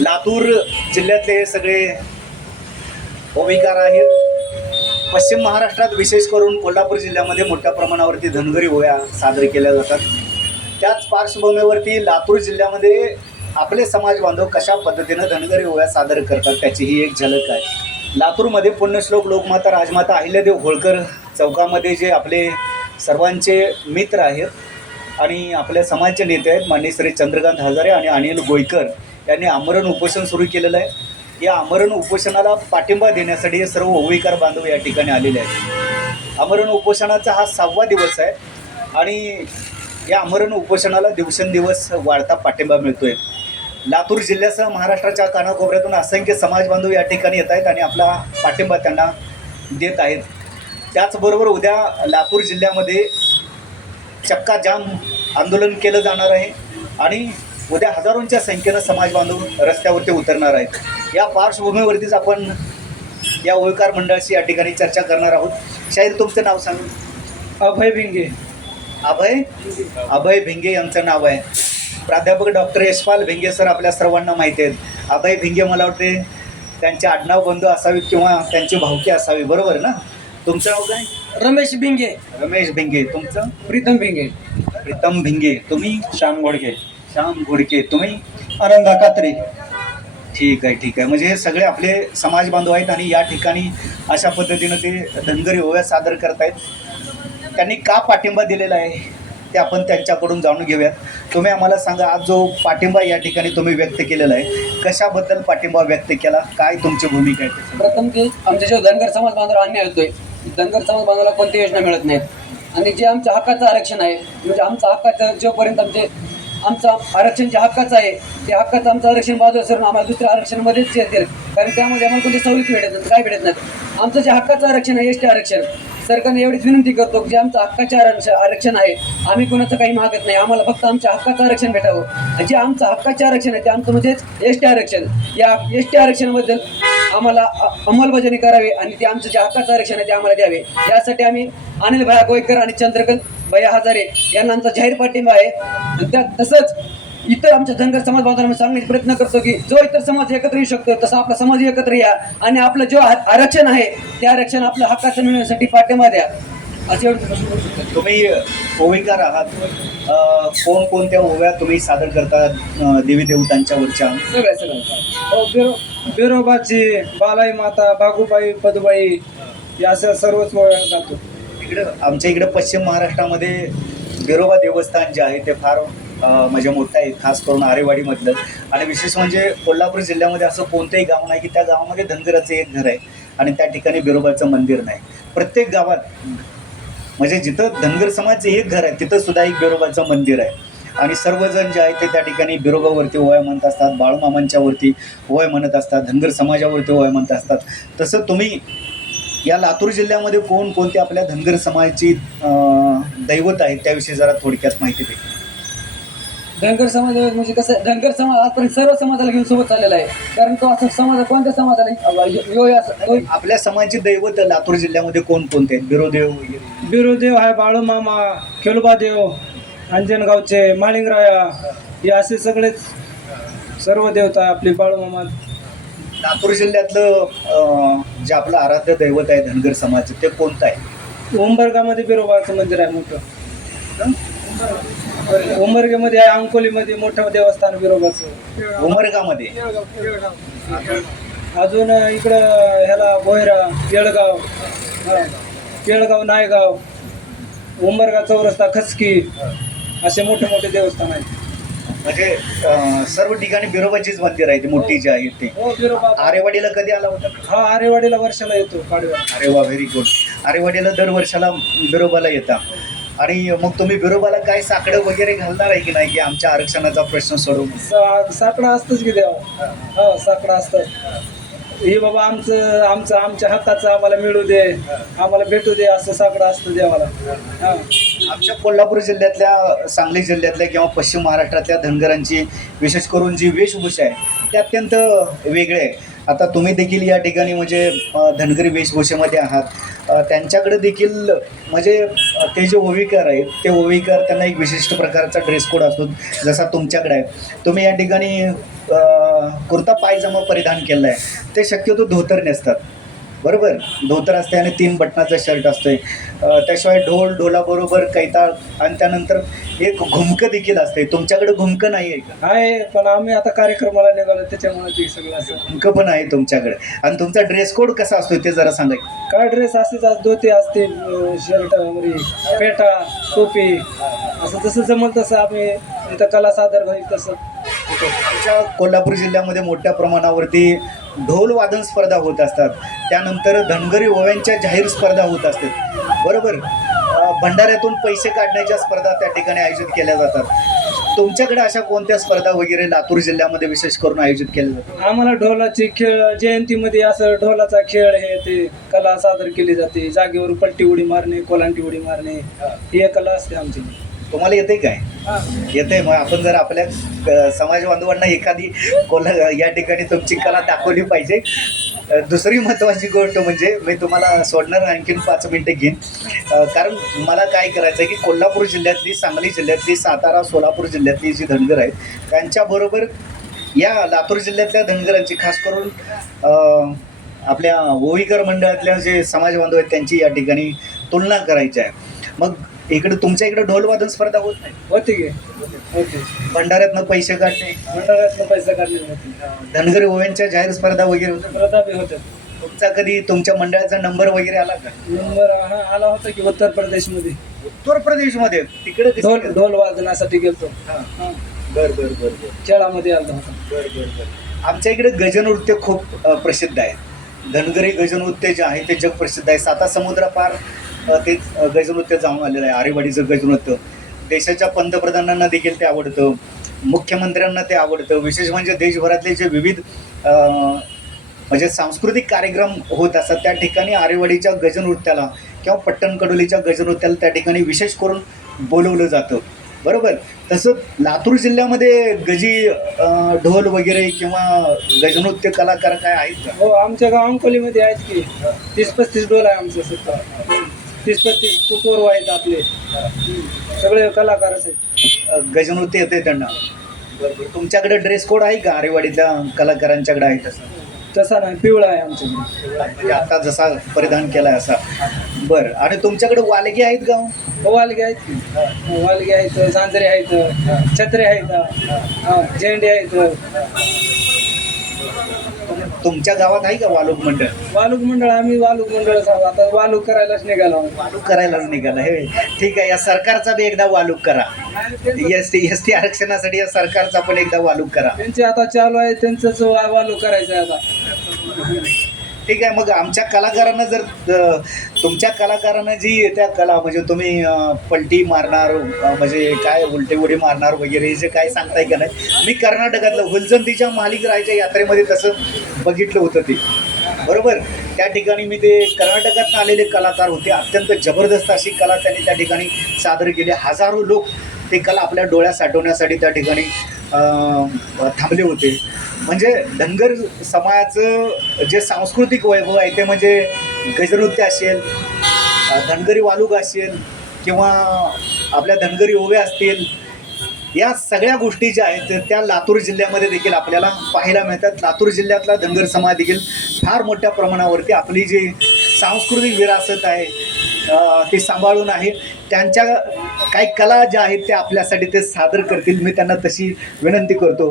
लातूर जिल्ह्यातले हे सगळे ओविकार आहेत. पश्चिम महाराष्ट्रात विशेष करून कोल्हापूर जिल्ह्यामध्ये मोठ्या प्रमाणावरती धनगरी होया साजरे केल्या जातात. त्याच पार्श्वभूमीवरती लातूर जिल्ह्यामध्ये आपले समाज बांधव कशा पद्धतीनं धनगरी होया सादर करतात त्याची ही एक झलक आहे. लातूरमध्ये पुण्यश्लोक लोकमाता राजमाता अहिल्यादेव होळकर चौकामध्ये जे आपले सर्वांचे मित्र आहेत आणि आपल्या समाजचे नेते आहेत माननीय श्री चंद्रकांत हजारे आणि अनिल गोयकर त्यांनी आमरण उपोषण सुरू केलेलं आहे. या आमरण उपोषणाला पाठिंबा देण्यासाठी हे सर्व ओविकार बांधव या ठिकाणी आलेले आहेत. आमरण उपोषणाचा हा सहावा दिवस आहे आणि या आमरण उपोषणाला दिवसेंदिवस वाढता पाठिंबा मिळतोय. लातूर जिल्ह्यासह महाराष्ट्राच्या कानाकोपऱ्यातून असंख्य समाज बांधव या ठिकाणी येत आहेत आणि आपला पाठिंबा त्यांना देत आहेत. त्याचबरोबर उद्या लातूर जिल्ह्यामध्ये चक्का जाम आंदोलन केलं जाणार आहे आणि उद्या हजारोंच्या संख्येनं समाज बांधव रस्त्यावरती उतरणार आहेत. या पार्श्वभूमीवरतीच आपण या ओविकार मंडळाशी या ठिकाणी चर्चा करणार आहोत. शाहीर तुमचं नाव सांग. अभय भिंगे. अभय? अभय भिंगे यांचं नाव आहे. प्राध्यापक डॉक्टर यशपाल भिंगे सर आपल्या सर्वांना माहिती आहेत. अभय भिंगे मला वाटते त्यांचे आडनाव बंधू असावी किंवा त्यांची भावकी असावी बरोबर ना? तुमचं नाव काय? रमेश भिंगे. रमेश भिंगे. तुमचं? प्रीतम भिंगे. प्रीतम भिंगे. तुम्ही? श्याम गोडके. श्याम घोडके तुम्ही आनंदा कात्रे. ठीक आहे ठीक आहे. म्हणजे हे सगळे आपले समाज बांधव आहेत आणि या ठिकाणी अशा पद्धतीनं ते धनगरी ओव्या सादर करतायत. त्यांनी का पाठिंबा दिलेला आहे ते आपण त्यांच्याकडून जाणून घेऊयात. तुम्ही आम्हाला सांगा आज जो पाठिंबा या ठिकाणी तुम्ही व्यक्त केलेला आहे कशाबद्दल पाठिंबा व्यक्त केला? काय तुमची भूमिका आहे प्रथम ते आमच्या जो धनगर समाज बांधवाला अन्याय होतोय धनगर समाज बांधवाला कोणती योजना मिळत नाही? आणि जे आमच्या हक्काचं आरक्षण आहे म्हणजे आमचा हक्काचं जोपर्यंत आमचे आमचा आरक्षण जे हक्काचं आहे. ते हक्काचं आमचं आरक्षण बाजू सरून आम्हाला दुसऱ्या आरक्षणमध्येच येतील. कारण त्यामध्ये आम्हाला कोणती सवलती भेटत नाही काय भेटत नाही. आमचं जे हक्काचं आरक्षण आहे एस टी आरक्षण सरकारने एवढीच विनंती करतो की जे आमचं हक्काचे आरक्षण आरक्षण आहे आम्ही कोणाचं काही मागत नाही. आम्हाला फक्त आमच्या हक्काचं आरक्षण भेटावं. जे आमचं हक्काचे आरक्षण आहे ते आमचं म्हणजेच एस टी आरक्षण. या एस टी आरक्षणाबद्दल आम्हाला अंमलबजावणी करावी आणि ते आमचं जे हक्काचं आरक्षण आहे ते आम्हाला द्यावे. यासाठी आम्ही अनिल भया गोयकर आणि चंद्रकांत भया हजारे यांना आमचा जाहीर पाठिंबा आहे. आणि त्या तसंच इतर आमच्या धनगर समाज बांधवांना सांगण्याचा प्रयत्न करतो की जो इतर समाज एकत्र येऊ शकतो तसा आपला समाज एकत्र या आणि आपलं जो आरक्षण आहे ते आरक्षण आपलं हक्काचं मिळवण्यासाठी पाठिंबा द्या. असं एवढं प्रश्न करू शकतो. तुम्ही ओविकार आहात. अं, कोणकोणत्या ओव्या तुम्ही सादर करता देवी देवतांच्यावरच्या सगळं सगळं. हो, बिरो बिरोबाची बालाई माता बागुबाई पदुबाई या असं सर्वच जातो. इकडं आमच्या इकडं पश्चिम महाराष्ट्रामध्ये बिरोबा देवस्थान जे आहे ते फार म्हणजे मोठं आहे खास करून आरेवाडीमधलं. आणि विशेष म्हणजे कोल्हापूर जिल्ह्यामध्ये असं कोणतंही गाव नाही की त्या गावामध्ये धनगराचं एक घर आहे आणि त्या ठिकाणी बिरोबाचं मंदिर नाही. प्रत्येक गावात म्हणजे जिथं धनगर समाजचं एक घर आहे तिथं सुद्धा एक बिरोबाचं मंदिर आहे. आणि सर्वजण जे आहे ते त्या ठिकाणी बिरोबावरती वय म्हणत असतात बाळमामांच्यावरती वय म्हणत असतात धनगर समाजावरती वय म्हणत असतात. तसं तुम्ही या लातूर जिल्ह्यामध्ये कोण कोणते आपल्या धनगर समाजाची दैवत आहेत त्याविषयी जरा थोडक्यात माहिती दे. धनगर समाज म्हणजे कसं आहे, धनगर समाज आजपर्यंत सर्व समाजाला घेऊन सोबत चाललेला आहे. कारण तो असं समाज कोणत्या समाजाला आपल्या समाजाची दैवत लातूर जिल्ह्यामध्ये कोण कोणते आहेत? बिरोदेव वगैरे. बिरुदेव आहे बाळूमामा खेळोबादेव अंजनगावचे माळिंगराया हे असे सगळेच सर्व देवता आहे आपली बाळूमामा लातूर जिल्ह्यातलं जे आपलं आराध्य दैवत आहे धनगर समाजाचं ते कोणतं आहे? उंबरगामध्ये बिरोबाचं मंदिर आहे मोठं. उंबरगेमध्ये आहे अंकोलीमध्ये मोठं देवस्थान बिरोबाचं. उमरगामध्ये? अजून इकडं ह्याला बोयरा येळगाव हा, येळगाव नायगाव. उंबरगा चौरस्ता खचकी असे मोठे मोठे देवस्थान आहेत. म्हणजे सर्व ठिकाणी बिरोबाचीच मंदिर आहे ती मोठी जी आहेत ते. हो बिरोबा. आरेवाडीला कधी आला होता? हा आरेवाडीला वर्षाला येतो अरे वा व्हेरी गुड आरेवाडीला दर वर्षाला बिरोबाला येता. आणि मग तुम्ही बिरोबाला काय साकडं वगैरे घालणार आहे की नाही की आमच्या आरक्षणाचा प्रश्न सोडवून? सा- साकडं असतंच की देवा. हा साकडं असतं हे बाबा आमचं आमचं आमच्या हाताचं आम्हाला मिळू दे आम्हाला भेटू दे असं साकडं असतं देवाला. हा. आमच्या कोल्हापूर जिल्ह्यातल्या सांगली जिल्ह्यातल्या किंवा पश्चिम महाराष्ट्रातल्या धनगरांची विशेष करून जी वेशभूषा आहे ते अत्यंत वेगळे आहे. आता तुम्ही देखील या ठिकाणी म्हणजे धनगरी वेशभूषेमध्ये आहात. त्यांच्याकडे देखील म्हणजे ते जे ओविकार आहेत ते ओविकार त्यांना एक विशिष्ट प्रकारचा ड्रेस कोड असतो जसा तुमच्याकडे आहे. तुम्ही या ठिकाणी कुर्ता पायजमा परिधान केला आहे ते शक्यतो धोतर नेसतात. बरोबर. धोतर असते आणि तीन बटनाचा शर्ट असतोय. त्याशिवाय ढोल ढोलाबरोबर कैताळ आणि त्यानंतर एक घुमकं देखील असते तुमच्याकडे घुमकं नाही आहे का? आहे पण आम्ही आता कार्यक्रमाला निघालो त्याच्यामुळे ते सगळं असं. घुमकं पण आहे तुमच्याकडे. आणि तुमचा ड्रेस कोड कसा असतो ते जरा सांगा काय ड्रेस असतेच आज धोती असते शर्ट वगैरे पेटा टोपी असं जसं जमल तसं आम्ही इथं कला सादर होईल तसं. आमच्या कोल्हापूर जिल्ह्यामध्ये मोठ्या प्रमाणावरती ढोलवादन स्पर्धा होत असतात. त्यानंतर धनगरी ओव्यांच्या जाहीर स्पर्धा होत असतात. बरोबर? भंडाऱ्यातून पैसे काढण्याच्या स्पर्धा त्या ठिकाणी आयोजित केल्या जातात. तुमच्याकडे अशा कोणत्या स्पर्धा वगैरे लातूर जिल्ह्यामध्ये विशेष करून आयोजित केल्या जातात? आम्हाला ढोलाची खेळ जयंतीमध्ये असं ढोलाचा खेळ हे ते कला सादर केली जाते जागेवर पलटी उडी मारणे कोलांटी उडी मारणे ही एक कला असते आमची. तुम्हाला येते काय? येते मग आपण जर आपल्या अ, समाज बांधवांना एखादी कोला या ठिकाणी तुमची कला दाखवली पाहिजे. अ, दुसरी महत्त्वाची गोष्ट म्हणजे मी तुम्हाला सोडणार आणखीन पाच मिनटं घेईन. अ, कारण मला काय करायचं आहे की कोल्हापूर जिल्ह्यातली सांगली जिल्ह्यातली सातारा सोलापूर जिल्ह्यातली जी धनगर आहेत त्यांच्याबरोबर या लातूर जिल्ह्यातल्या धनगरांची खास करून अ, आपल्या ओवीकर मंडळातल्या जे समाज बांधव आहेत त्यांची या ठिकाणी तुलना करायची आहे. मग इकडे तुमच्या इकडे ढोलवादन स्पर्धा होत नाही? होते की? होते. भंडाऱ्यातनं पैसे काढणे मंडळातनं पैसे होते. धनगरी ओव्यांच्या जाहीर स्पर्धा वगैरे होत्या? प्रतापी होते तुमचा कधी तुमच्या मंडळाचा नंबर वगैरे आला का? नंबर हा आला होता की उत्तर प्रदेशमध्ये. उत्तर प्रदेशमध्ये? तिकडे ढोल ढोल वादनासाठी गेलतो. हा. बर बर बर. खेळामध्ये आला होता. बर बर बर. आमच्या इकडे गजनृत्य खूप प्रसिद्ध आहे. धनगरी गजनृत्य जे आहे ते जगप्रसिद्ध आहे. साता समुद्रापार ते गजनृत्य जाऊन आलेलं आहे. आरेवाडीचं गजनृत्य. देशाच्या पंतप्रधानांना देखील ते आवडतं. मुख्यमंत्र्यांना ते आवडतं. विशेष म्हणजे देशभरातले जे विविध म्हणजे सांस्कृतिक कार्यक्रम होत असतात त्या ठिकाणी आरेवाडीच्या गजनृत्याला किंवा पट्टणकडोलीच्या गजनृत्याला त्या ठिकाणी विशेष करून बोलवलं जातं. बरोबर. तसं लातूर जिल्ह्यामध्ये गजी अं, ढोल वगैरे किंवा गजनृत्य कलाकार काय आहेत का? हो आमच्या गाव अंकोलीमध्ये आहेत की. तीस पस्तीस डोल आहे आमचं सध्या. तीस पस्तीस पोरव आहेत आपले. सगळे कलाकारच आहेत. अं, गजनृत्य येते त्यांना. बरोबर. तुमच्याकडे ड्रेस कोड आहे का? आरेवाडीतल्या कलाकारांच्याकडे आहे तसं? तसा नाही पिवळा आहे आमच्याकडे. म्हणजे आता जसा परिधान केलाय असा. बरं आणि तुमच्याकडे वालगी आहेत का हो, वालगे आहेत की? हो, वालगे आहेत झांजरे आहेत छत्रे आहेत हा, झेंडे आहेत. तुमच्या गावात आहे का वालूक मंडळ? वालूक मंडळ आम्ही वालूक मंडळच आहोत आता वालूक करायलाच निघालो. वालूक करायलाच निघाला. हे ठीक आहे या सरकारचा बी एकदा वालूक करा. एस टी एस टी आरक्षणासाठी या सरकारचा पण एकदा वालूक करा. त्यांचे आता चालू आहे त्यांचंच वा- वालूक करायचं आहे आता. ठीक आहे मग आमच्या कलाकारांना जर तुमच्या कलाकारांना जी त्या कला म्हणजे तुम्ही पलटी मारणार म्हणजे काय उलटे उडी मारणार वगैरे जे काय सांगताय का नाही मी कर्नाटकातलं हुलजंतीच्या मालिक रायच्या यात्रेमध्ये तसं बघितलं होतं ते. बरोबर? त्या ठिकाणी मी ते कर्नाटकात आलेले कलाकार होते अत्यंत जबरदस्त अशी कला त्यांनी त्या ठिकाणी सादर केली. हजारो लोक ते कला आपल्या डोळ्यात साठवण्यासाठी त्या ठिकाणी थांबले होते. म्हणजे धनगर समाजाचं जे सांस्कृतिक वैभव आहे ते म्हणजे गजनृत्य असेल धनगरी वालुक असेल किंवा आपल्या धनगरी ओव्या असतील या सगळ्या गोष्टी ज्या आहेत त्या लातूर जिल्ह्यामध्ये देखील आपल्याला पाहायला मिळतात. लातूर जिल्ह्यातला धनगर समाज देखील फार मोठ्या प्रमाणावरती आपली जी सांस्कृतिक विरासत आहे ती सांभाळून आहे. त्यांच्या काही कला ज्या आहेत त्या आपल्यासाठी ते सादर करतील. मी त्यांना तशी विनंती करतो.